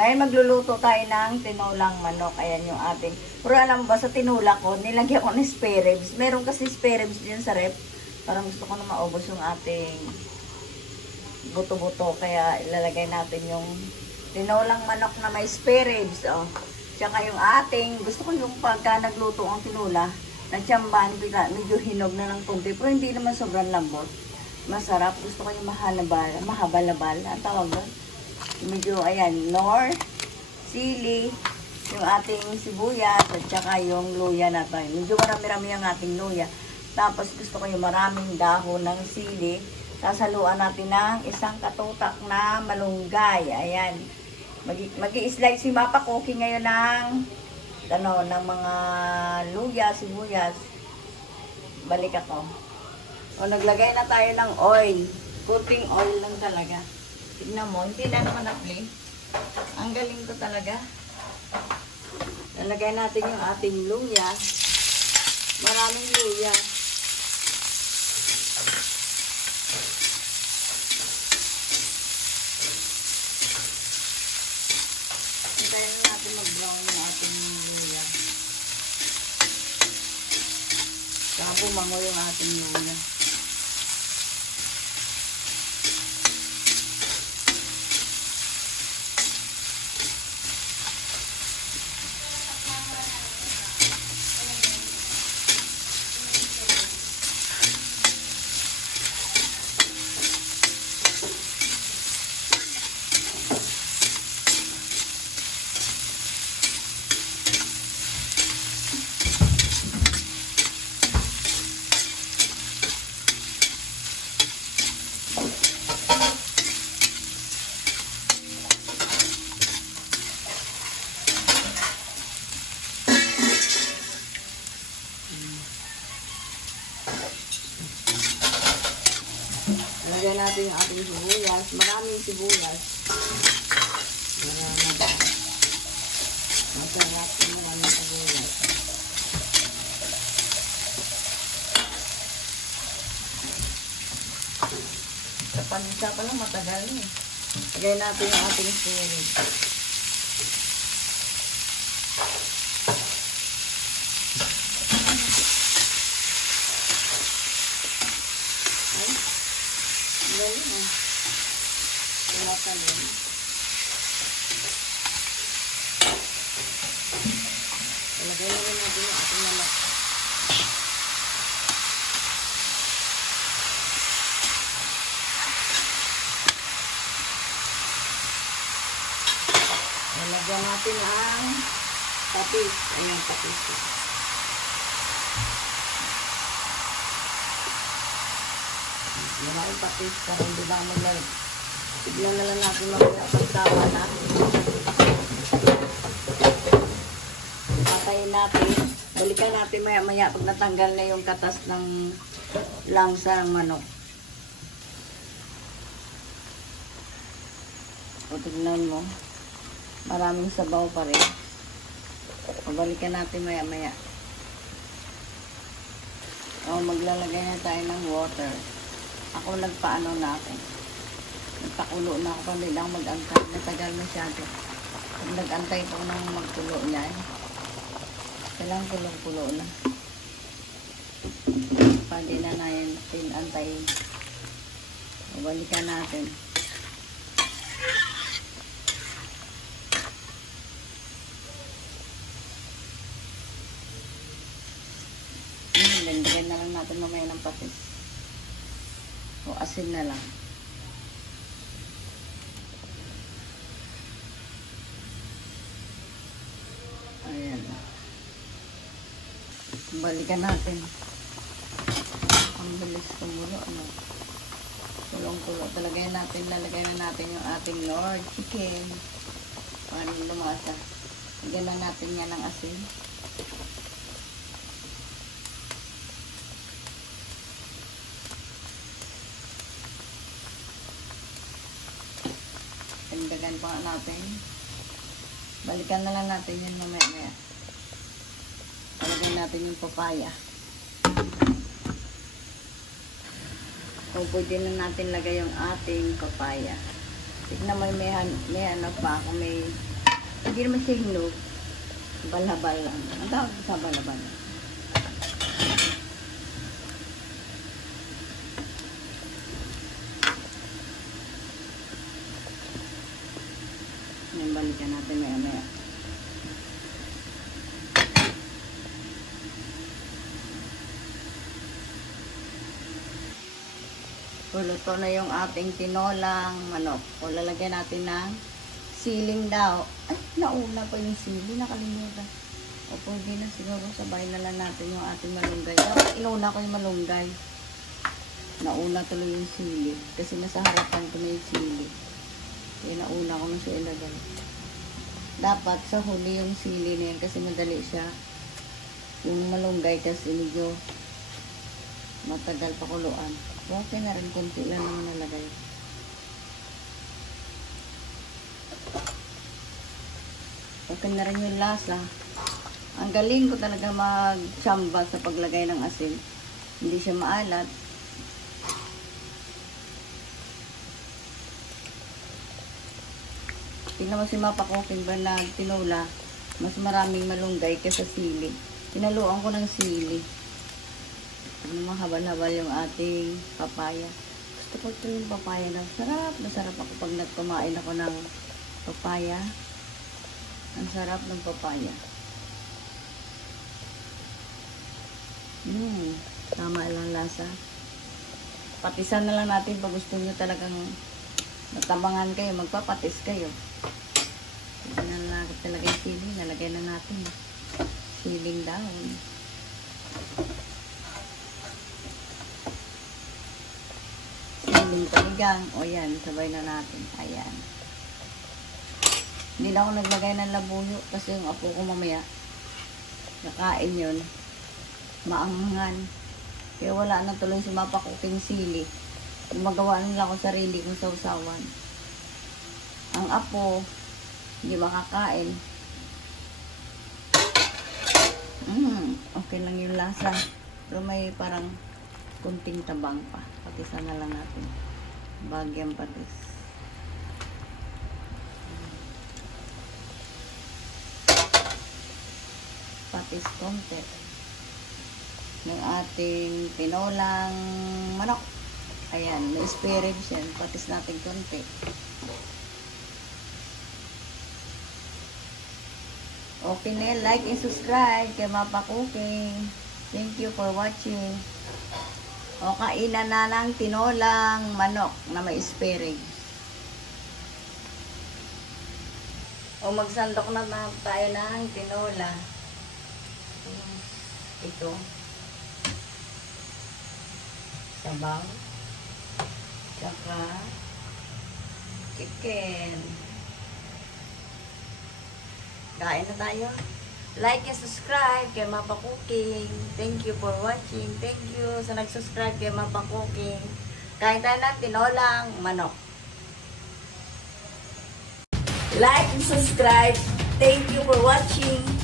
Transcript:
Ngayon magluluto tayo ng tinolang manok. Ayan yung ating. Pero alam mo ba, sa tinula ko, nilagyan ko ng spare ribs. Meron kasi spare ribs din sa rep. Parang gusto ko na maubos yung ating buto-buto. Kaya ilalagay natin yung tinolang manok na may spare ribs. Oh. Tsaka yung ating, gusto ko yung pagka nagluto ang tinula, nagtsambahan, medyo hinog na ng konti. Pero hindi naman sobrang lambot. Masarap. Gusto ko yung mahaba-labal. Ang tawag doon? Medyo, ayan, nor, sili, yung ating sibuyas, at saka yung luya natin. Medyo marami-rami ang ating luya. Tapos gusto ko yung maraming dahon ng sili. Sasaluan natin ng isang katutak na malunggay. Ayan. Mag-i-slice si Mapa Cookie ngayon ng mga luya, sibuyas. Balik ako. O, naglagay na tayo ng oil. Cooking oil lang talaga. Tignan mo, hindi na naman na-play. Ang galing ko talaga. Lalagay natin yung ating luya. Maraming luya. Hintayin na natin mag-brown yung ating luya. Saka bumango yung ating luya. Lagyan natin yung ating sibuyas. Maraming sibuyas. Masarap yung maraming sibuyas. Sa panisa pa lang matagal eh. Lagyan natin yung ating spirit. Galing ah. Wala ka din. Ilagay na rin natin yung ating manok. Ilagyan natin ang patis. Ayan, patis. Malaking patis para hindi ba maglalag. Tignan na lang natin mamaya pagtawa na. Patayin natin. Balikan natin maya-maya pag natanggal na yung katas ng langsa ng manok. O tignan mo. Maraming sabaw pa rin. Balikan natin maya-maya. O maglalagay na tayo ng water. Ako nagpaano na ako. Nagpakulo na ako kasi lang mag-antay. Natagal masyado. Pag nag-antay ko nang magkulo niyan. Kailangan kulong-kulo na. Pwede na na yan antayin. Balikan natin. Lagyan na lang natin mamaya ng patis. O asin na lang. Ayan. Balikan natin. Ang bilis kumulo. Ano? Kulong-kulo. Talagay natin, lalagay na natin yung ating Lord chicken. Para lumasa. Lagyan lang natin yan ng asin. Dagdagan pa natin. Balikan na lang natin yun mamaya. Lagyan natin yung papaya. Kung pwede na natin lagay yung ating papaya. Tignan mo may ano pa ako, may Hindi naman siya hinog. Balabal lang. Ang tawag sa balabal. Ngayon, balikan natin maya-maya. Luto na yung ating tinolang manok. O lalagyan natin ng siling daw. Ay, nauna pa yung sili. Nakalimutan. O pwede na siguro sabay na lang natin yung ating malunggay. Dapat inuna ko yung malunggay. Nauna tuloy yung sili. Kasi nasa harapan ko na yung sili. Kaya nauna ko na siya ilagay. Dapat sa huli yung sili na yan kasi madali siya. Yung malunggay kasi medyo matagal pakuluan. Okay na rin, kunti lang naman nalagay. Okay na rin yung lasa. Ang galing ko talaga mag-tsamba sa paglagay ng asin. Hindi siya maalat. Tingnan mo si Mapa Cooking ba na tinola, mas maraming malunggay kaysa sili. Pinaluan ko ng sili. Ano naman habal-habal yung ating papaya. Gusto ko ito yung papaya na sarap. Masarap ako pag nagkumain ako ng papaya. Ang sarap ng papaya. Tama lang lasa. Patisan na lang natin pag gusto nyo talagang natabangan kayo, magpapatis kayo. Nalagay talaga yung sili. Nalagay na natin. Siling dahon. Siling panigang. O yan, sabay na natin. Ayan. Hindi na ako naglagay ng labuyo kasi yung apo ko mamaya nakain yun. Maangan. Kaya wala na tuloy si Mapa Cooking sili. Gumagawa nila ako sarili kong sausawan. Ang apo, hindi makakain. Okay lang yung lasa. Pero may parang kunting tabang pa. Patisan na lang natin. Bagyang patis. Patis konti. Ng ating tinolang manok. Ayan, may spare ribs yan. Patis natin konti. Okay na, like and subscribe kay Mapa Cooking. Thank you for watching. O, kainan na ng tinolang manok na may spare ribs. O, magsandok na tayo ng tinola. Ito. Sabaw. Tsaka chicken. Kain na tayo. Like and subscribe kay Mapa Cooking. Thank you for watching. Thank you sa nag-subscribe kay Mapa Cooking. Kain tayo ng tinolang manok. Like and subscribe. Thank you for watching.